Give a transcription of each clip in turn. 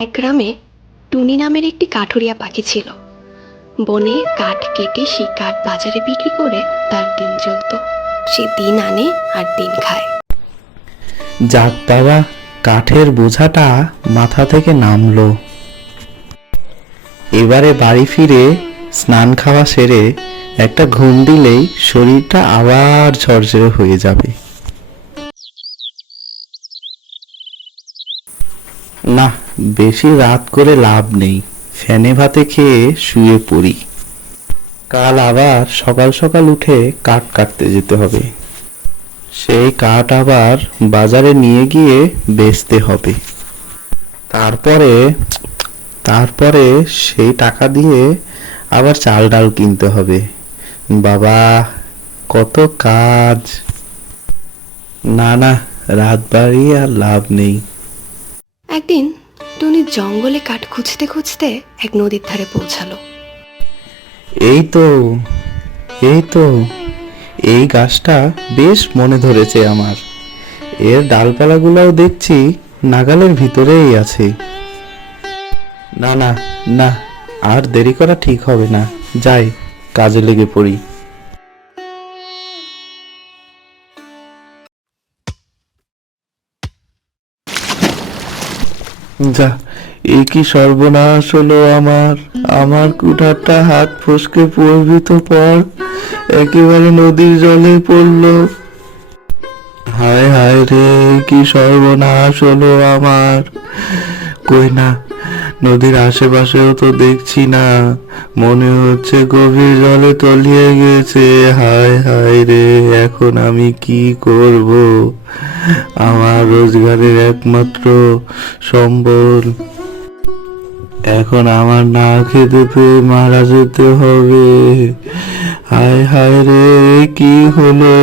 এক গ্রামে টুনি নামের একটি কাঠুরিয়া পাখি ছিল। বনে কাঠ কেটে সেই কাঠ বাজারে বিক্রি করে তার দিন চলত। সে দিন আনে আর দিন খায়। যাক বাবা, কাঠের বোঝাটা মাথা থেকে নামলো। এবারে বাড়ি ফিরে স্নান খাওয়া সেরে একটা ঘুম দিলেই শরীরটা আবার ঝরঝরে হয়ে যাবে। না, বেশি রাত করে লাভ নেই, ফ্যানে ভাতে খেয়ে শুয়ে পড়ি। কাল আবার সকাল সকাল উঠে কাঠ কাটতে যেতে হবে। সেই কাঠ আবার বাজারে নিয়ে গিয়ে বেচতে হবে। তারপরে তারপরে সেই টাকা দিয়ে আবার চাল ডাল কিনতে হবে। বাবা, কত কাজ! না না, রাত বাড়িয়ে আর লাভ নেই। একদিন টুনি জঙ্গলে কাঠ খুঁজতে খুঁজতে এক নদীর ধারে পৌঁছালো। এই তো এই তো এই গাছটা বেশ মনে ধরেছে আমার। এর ডালপালাগুলোও দেখছি নাগালের ভিতরেই আছে। না না না, আর দেরি করা ঠিক হবে না, যাই কাজে লেগে পড়ি। যা, এ কি সর্বনাশ হলো আমার! আমার কুঠারটা হাত ফসকে পড়বি তো পড়, একেবারে নদীর জলে পড়লো। হায় হায় রে, কি সর্বনাশ হলো আমার! কই না, নদীর আশেপাশেও তো দেখছি না, মনে হচ্ছে গভীর জলে তলিয়ে গেছে। হায় হায় রে, এখন আমি কি করব? আমার রোজগারের একমাত্র সম্বল, এখন আমার না খেতে পেয়ে মারা যেতে হবে। হায় হায় রে, কি হলো!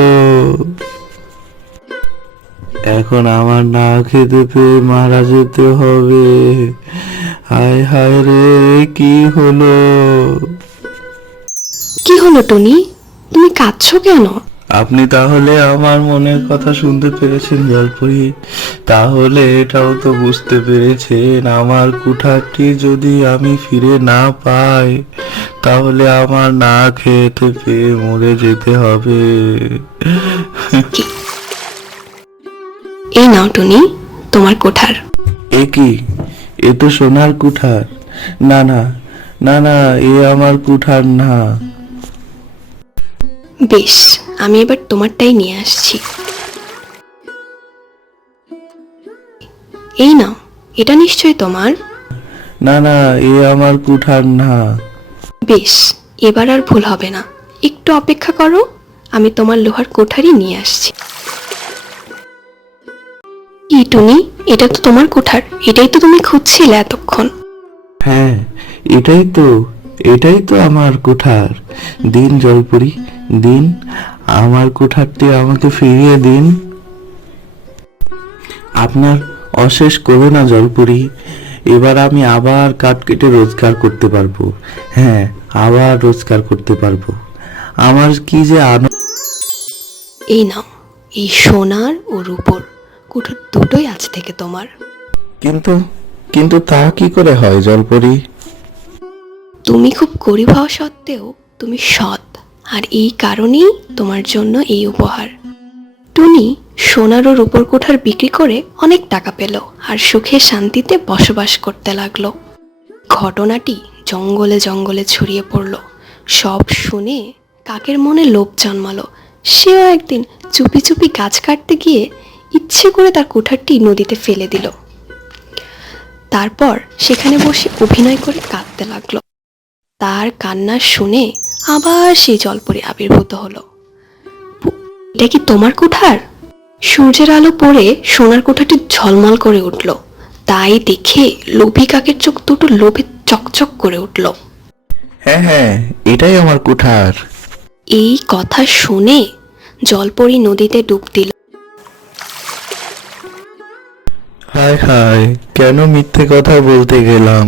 এখন আমার না খেতে পেয়ে মারা যেতে হবে। হায় হায় রে, কি হলো! কি হলো টুনি, তুমি কাঁদছো কেন? আপনি তাহলে আমার মনের কথা শুনতে পেরেছেন জলপরি? তাহলে এটাও তো বুঝতে পেরেছেন, আমার কুঠারটি যদি আমি ফিরে না পাই, তাহলে আমার না খেতে পেয়ে মরে যেতে হবে। এই নাও টুনি, তোমার কোঠার। এ কি? এ তো সোনার কুঠার। না না না না, এ আমার কুঠার না। বেশ, আমি এবার তোমারটাই নিয়ে আসছি। এই নাও, এটা নিশ্চয়ই তোমার। না না, এ আমার কুঠার না। বেশ, এবার আর ভুল হবে না। একটু অপেক্ষা করো, আমি তোমার লোহার কোঠারই নিয়ে আসছি। কি টুনি, এটা তো তোমার কোঠার, এটাই তো তুমি খুঁজছিলে এতক্ষণ। হ্যাঁ, এটাই তো আমার কুঠার। দিন জলপুরি, দিন, আমার কুঠারটি আমাকে ফিরিয়ে দিন। আপনার অশেষ করুণা জলপুরি, এবার আমি আবার কাঠ কেটে রোজগার করতে পারবো। হ্যাঁ, আবার রোজগার করতে পারবো। আমার কি যে এই নাও, এই সোনার ও রূপোর কোঠার দুটোই আজ থেকে তোমার। কিন্তু কিন্তু তা কি করে হয় জলপরি? তুমি খুব গরিব হওয়া সত্ত্বেও তুমি সৎ, আর এই কারণেই তোমার জন্য এই উপহার। টুনি সোনার ও রূপোর কোঠার বিক্রি করে অনেক টাকা পেল আর সুখে শান্তিতে বসবাস করতে লাগলো। ঘটনাটি জঙ্গলে জঙ্গলে ছড়িয়ে পড়ল। সব শুনে কাকের মনে লোভ জন্মালো। সেও একদিন চুপি চুপি গাছ কাটতে গিয়ে ইচ্ছে করে তার কোঠারটি নদীতে ফেলে দিল। তারপর সেখানে বসে অভিনয় করে কাঁদতে লাগলো। তার কান্না শুনে আবার সেই জলপরি আবির্ভূত হলো। এটা কি তোমার কোঠার? সূর্যের আলো পড়ে সোনার কোঠাটি ঝলমল করে উঠল। তাই দেখে লোভী কাকের চোখ দুটো লোভে চকচক করে উঠল। হ্যাঁ হ্যাঁ, এটাই আমার কুঠার। এই কথা শুনে জলপরি নদীতে ডুব দিল। হায় হায়, কেন মিথ্যে কথা বলতে গেলাম!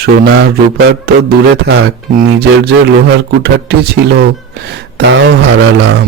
সোনার রূপার তো দূরে থাক, নিজের যে লোহার কুঠারটি ছিল তাও হারালাম।